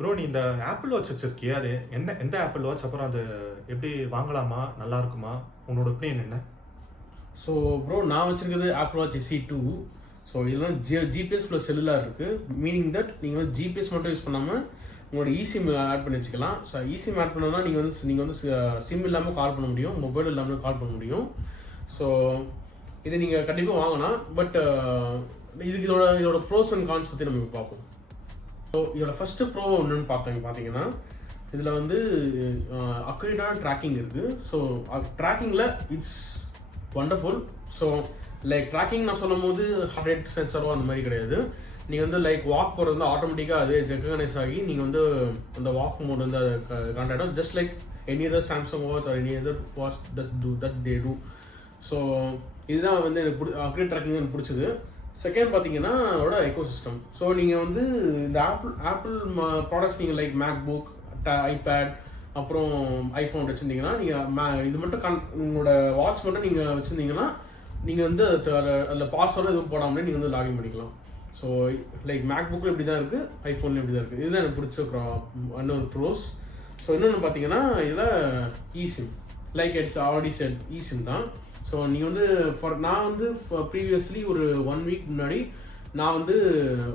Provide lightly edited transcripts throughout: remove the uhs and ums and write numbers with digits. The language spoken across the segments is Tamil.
ப்ரோ நீ இந்த ஆப்பிள் வாட்ச் வச்சிருக்கியா? அது எந்த ஆப்பிள் வாட்ச்? அப்புறம் அது எப்படி வாங்கலாமா? நல்லா இருக்குமா? உன்னோட ஒப்பீனியன் என்ன? ஸோ ப்ரோ நான் வச்சிருக்கிறது ஆப்பிள் வாட்ச் SE2. ஸோ இதெல்லாம் ஜிபிஎஸ் ப்ளஸ் செல்லுலார் இருக்குது. மீனிங் தட் நீங்கள் வந்து ஜிபிஎஸ் மட்டும் யூஸ் பண்ணாமல் உங்களோட eSIM ஆட் பண்ணி வச்சுக்கலாம். ஸோ eSIM ஆட் பண்ணோன்னா நீங்கள் வந்து சிம் இல்லாமல் கால் பண்ண முடியும், மொபைல் இல்லாமல் கால் பண்ண முடியும். ஸோ இது நீங்கள் கண்டிப்பாக வாங்கலாம். பட் இதுக்கு இதோட ப்ரோஸ் அண்ட் கான்ஸ் பற்றி நம்ம இப்போ பார்ப்போம். ஸோ இதோட ஃபஸ்ட்டு ப்ரோ என்னன்னு பார்த்தீங்கன்னா இதில் வந்து அக்யூரேட்டான ட்ராக்கிங் இருக்குது. ஸோ ட்ராக்கிங்கில் it's wonderful. So like tracking நான் சொல்லும் போது ஹார்ட் ரேட் சென்சரோ அந்த மாதிரி கிடையாது. நீங்கள் வந்து லைக் வாக் போகிறது வந்து ஆட்டோமேட்டிக்காக அது ரெகனைஸ் ஆகி நீங்கள் வந்து அந்த வாக் மோட் வந்து அதை கனெக்ட் ஆகிடும். Just like any other Samsung watch or any other watch that they do. So இதுதான் வந்து எனக்கு அக்யூரேட் ட்ராக்கிங் எனக்கு பிடிச்சது. செகண்ட் பார்த்தீங்கன்னா அதோட எக்கோ சிஸ்டம். ஸோ நீங்கள் வந்து இந்த ஆப்பிள் ப்ராடக்ட்ஸ் நீங்கள் லைக் மேக் புக், ஐபேட், அப்புறம் ஐஃபோன் வச்சுருந்தீங்கன்னா நீங்கள் இது மட்டும் உங்களோட வாட்ச் மட்டும் நீங்கள் வச்சுருந்தீங்கன்னா நீங்கள் வந்து அதில் பாஸ்வேர்டு எதுவும் போடாமலே நீங்கள் வந்து லாகின் பண்ணிக்கலாம். ஸோ லைக் மேக் புக்கில் இப்படி தான் இருக்குது, ஐஃபோனில் இப்படி தான் இருக்குது. இதுதான் எனக்கு பிடிச்ச இன்னொரு ப்ரோஸ். ஸோ இன்னொன்று பார்த்தீங்கன்னா இதில் eSIM, like it's already set eSIM தான். ஸோ நீங்கள் வந்து நான் வந்து ப்ரீவியஸ்லி ஒரு 1 வீக் முன்னாடி நான் வந்து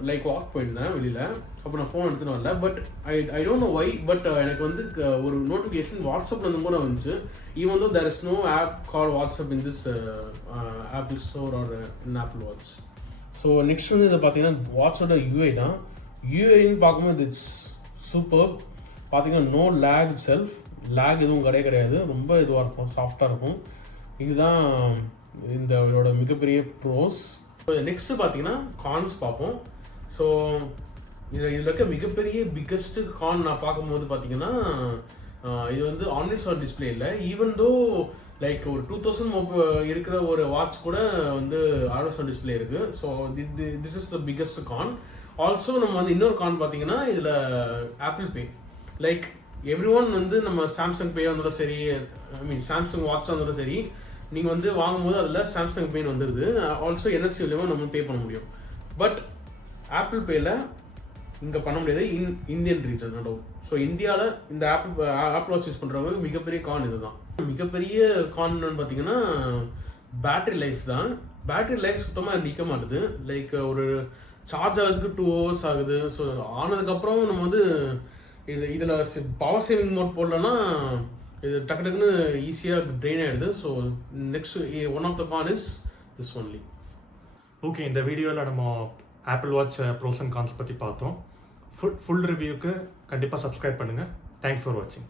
லைக் வாக் போயிருந்தேன் வெளியில். அப்போ நான் ஃபோன் எடுத்துகிட்டு வரல. But I don't know Y, but எனக்கு வந்து ஒரு நோட்டிஃபிகேஷன் வாட்ஸ்அப்பில் இருந்து கூட வந்துச்சு. Even though there is no app call WhatsApp in this Apple store or in Apple watch. So next வந்து இதை பார்த்தீங்கன்னா வாட்சோட யூஐ தான். யூஐன்னு பார்க்கும்போது இட்ஸ் சூப்பர். பார்த்தீங்கன்னா நோ லேக் லேக் எதுவும் கிடையாது. ரொம்ப இதுவாக இருக்கும், சாஃப்டாக இருக்கும். இதுதான் இதோட மிகப்பெரிய ப்ரோஸ். நெக்ஸ்ட்டு பார்த்தீங்கன்னா கான்ஸ் பார்ப்போம். ஸோ இதில் இருக்க மிகப்பெரிய பிக்கஸ்ட் கான் நான் பார்க்கும்போது பார்த்தீங்கன்னா இது வந்து ஆன்லைன் டிஸ்பிளே இல்லை. ஈவன் தோ லைக் ஒரு 2000 இருக்கிற ஒரு வாட்ச் கூட வந்து ஆல்வேஸ் டிஸ்பிளே இருக்குது. So this is the biggest con. Also நம்ம வந்து இன்னொரு கான் பார்த்தீங்கன்னா இதில் Apple Pay. Like every one வந்து நம்ம சாம்சங் பே வந்தாலும் சரி, ஐ மீன் சாம்சங் வாட்ச் வந்தாலும் சரி, நீங்கள் வந்து வாங்கும்போது அதில் சாம்சங் பேன்னு வந்துடுது. ஆல்சோ NFC மூலியமாக நம்ம பே பண்ண முடியும். பட் ஆப்பிள் பேயில் இங்கே பண்ண முடியாது, இந்தியன் ரீஜன் நோ. ஸோ இந்தியாவில் இந்த ஆப்பிள் வாட்ச் யூஸ் பண்ணுறவங்க மிகப்பெரிய கான் இது தான். மிகப்பெரிய கான் பார்த்தீங்கன்னா பேட்டரி லைஃப் தான். பேட்டரி லைஃப் சுத்தமாக நிற்க மாட்டுது. லைக் ஒரு சார்ஜ் ஆகிறதுக்கு 2 hours ஆகுது. ஸோ ஆனதுக்கப்புறம் நம்ம வந்து இதில் பவர் சேவிங் மோட் போடலன்னா இது டக்குன்னு ஈஸியாக ட்ரெயின் ஆகிடுது. So next one of the con is this only. Okay, இந்த வீடியோவில் நம்ம Apple watch pros and cons பற்றி பார்த்தோம். ஃபுல் ரிவ்யூக்கு கண்டிப்பாக சப்ஸ்கிரைப் பண்ணுங்கள். தேங்க்ஸ் ஃபார் வாட்சிங்.